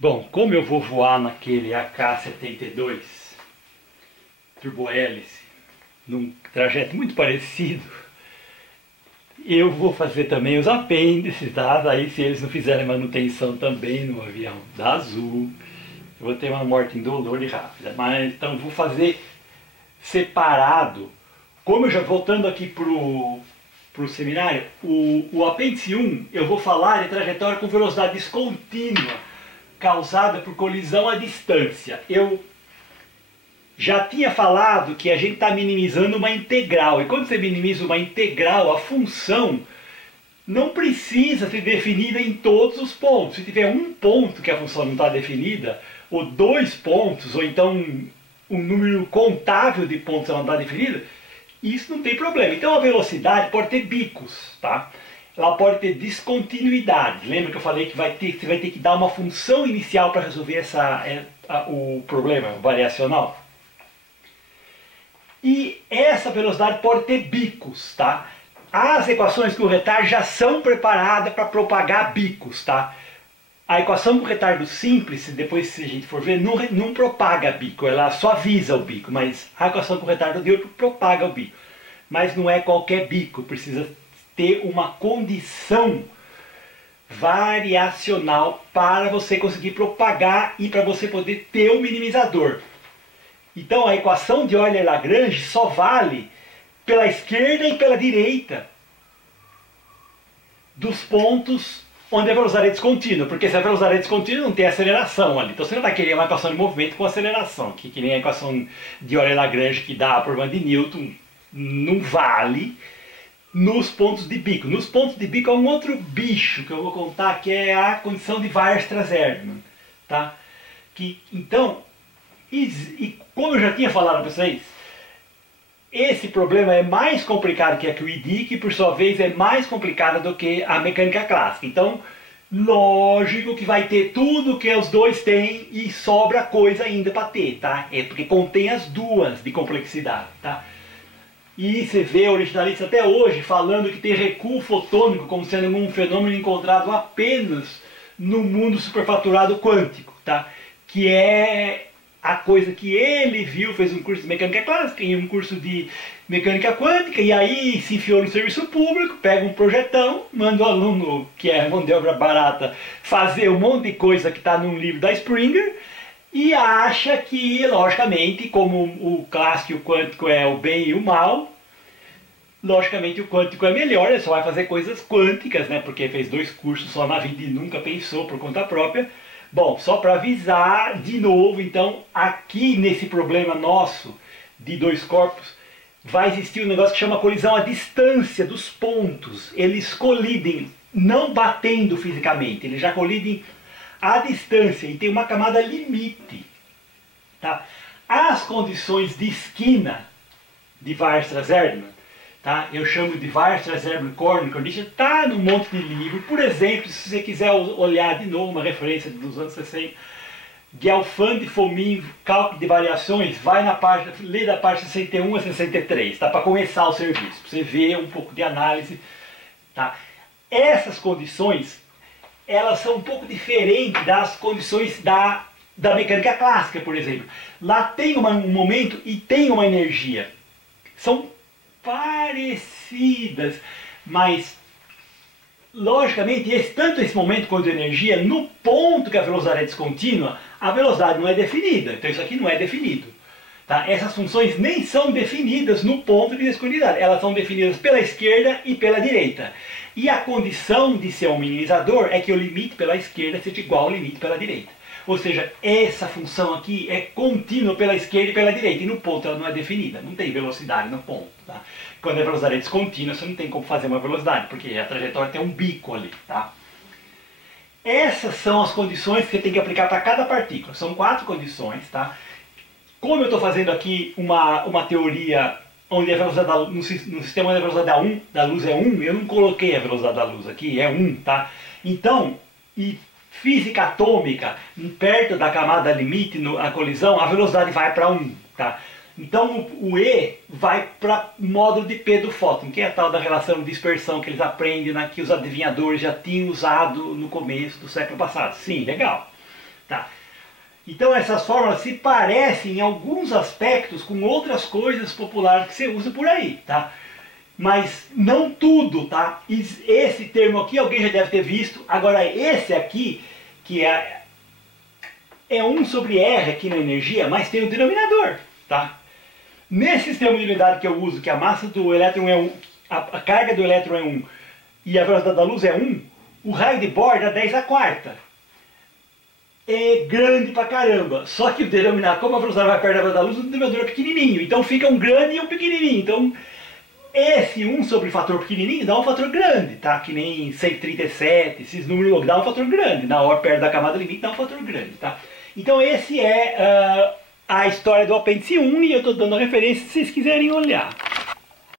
Bom, como eu vou voar naquele AK-72 turbo-hélice, num trajeto muito parecido, eu vou fazer também os apêndices, tá? Aí se eles não fizerem manutenção também no avião da Azul, eu vou ter uma morte indolor e rápida. Mas então vou fazer separado. Como eu já voltando aqui pro seminário, o apêndice 1 eu vou falar de trajetória com velocidade descontínua causada por colisão à distância. Eu já tinha falado que a gente está minimizando uma integral, e quando você minimiza uma integral, a função não precisa ser definida em todos os pontos. Se tiver um ponto que a função não está definida, ou dois pontos, ou então um número contável de pontos não está definida, isso não tem problema. Então a velocidade pode ter bicos, tá? Ela pode ter descontinuidade. Lembra que eu falei que você vai ter que dar uma função inicial para resolver o problema variacional? E essa velocidade pode ter bicos, tá? As equações com retardo já são preparadas para propagar bicos, tá? A equação com retardo simples, depois se a gente for ver, não propaga bico, ela só avisa o bico, mas a equação com retardo de outro propaga o bico. Mas não é qualquer bico, precisa ter uma condição variacional para você conseguir propagar e para você poder ter o minimizador. Então a equação de Euler-Lagrange só vale pela esquerda e pela direita dos pontos onde a velocidade é descontínua, porque se a velocidade é descontínua não tem aceleração ali, então você não vai querer uma equação de movimento com aceleração, que nem a equação de Euler-Lagrange que dá a forma de Newton, não vale nos pontos de bico. Nos pontos de bico há um outro bicho que eu vou contar, que é a condição de Weierstrass-Erdmann, tá? Então, e como eu já tinha falado para vocês, esse problema é mais complicado que a QED, que por sua vez é mais complicada do que a mecânica clássica. Então, lógico que vai ter tudo que os dois têm e sobra coisa ainda para ter, tá? É porque contém as duas de complexidade, tá? E você vê originalistas até hoje falando que tem recuo fotônico como sendo um fenômeno encontrado apenas no mundo superfaturado quântico, tá? Que é a coisa que ele viu, fez um curso de mecânica clássica e um curso de mecânica quântica, e aí se enfiou no serviço público, pega um projetão, manda o aluno, que é mão de obra barata, fazer um monte de coisa que está num livro da Springer, e acha que, logicamente, como o clássico e o quântico é o bem e o mal, logicamente o quântico é melhor, ele só vai fazer coisas quânticas, né? Porque fez 2 cursos só na vida e nunca pensou por conta própria. Bom, só para avisar de novo, então, aqui nesse problema nosso de 2 corpos, vai existir um negócio que chama colisão à distância dos pontos. Eles colidem, não batendo fisicamente, eles já colidem à distância e tem uma camada limite, tá? As condições de esquina de Weierstrass-Erdmann, tá? Eu chamo de Weierstrass-Erdmann corner condition, tá num monte de livro. Por exemplo, se você quiser olhar de novo uma referência dos anos 60, Gelfand, Fomin, cálculo de variações, vai na parte, lê da parte 61 a 63, tá? Para começar o serviço, para você ver um pouco de análise, tá? Essas condições, elas são um pouco diferentes das condições da mecânica clássica, por exemplo. Lá tem um momento e tem uma energia. São parecidas, mas logicamente, tanto esse momento quanto a energia, no ponto que a velocidade é descontínua, a velocidade não é definida. Então isso aqui não é definido. Tá? Essas funções nem são definidas no ponto de descontinuidade. Elas são definidas pela esquerda e pela direita. E a condição de ser um minimizador é que o limite pela esquerda seja igual ao limite pela direita. Ou seja, essa função aqui é contínua pela esquerda e pela direita. E no ponto ela não é definida. Não tem velocidade no ponto. Tá? Quando a velocidade é descontínua, você não tem como fazer uma velocidade, porque a trajetória tem um bico ali. Tá? Essas são as condições que você tem que aplicar para cada partícula. São 4 condições. Tá? Como eu estou fazendo aqui uma teoria onde a velocidade no sistema onde a velocidade da luz é 1, eu não coloquei a velocidade da luz aqui, é 1, tá? Então, e física atômica, perto da camada limite, a colisão, a velocidade vai para 1, tá? Então o E vai para o módulo de P do fóton, que é a tal da relação de dispersão que eles aprendem, que os adivinhadores já tinham usado no começo do século passado. Sim, legal. tá? Então essas fórmulas se parecem em alguns aspectos com outras coisas populares que você usa por aí, tá? Mas não tudo, tá? Esse termo aqui alguém já deve ter visto. Agora esse aqui, que é 1 sobre R aqui na energia, mas tem o denominador, tá? Nesse sistema de unidade que eu uso, que a massa do elétron é 1, a carga do elétron é 1 e a velocidade da luz é 1, o raio de Bohr dá 10 a quarta. É grande pra caramba. Só que o denominador, como a velocidade vai perto da velocidade da luz, o denominador é pequenininho. Então fica um grande e um pequenininho. Então esse 1 sobre fator pequenininho dá um fator grande, tá? Que nem 137, esses números dá um fator grande. Na hora perto da camada limite dá um fator grande, tá? Então esse é a história do apêndice 1 e eu estou dando a referência se vocês quiserem olhar.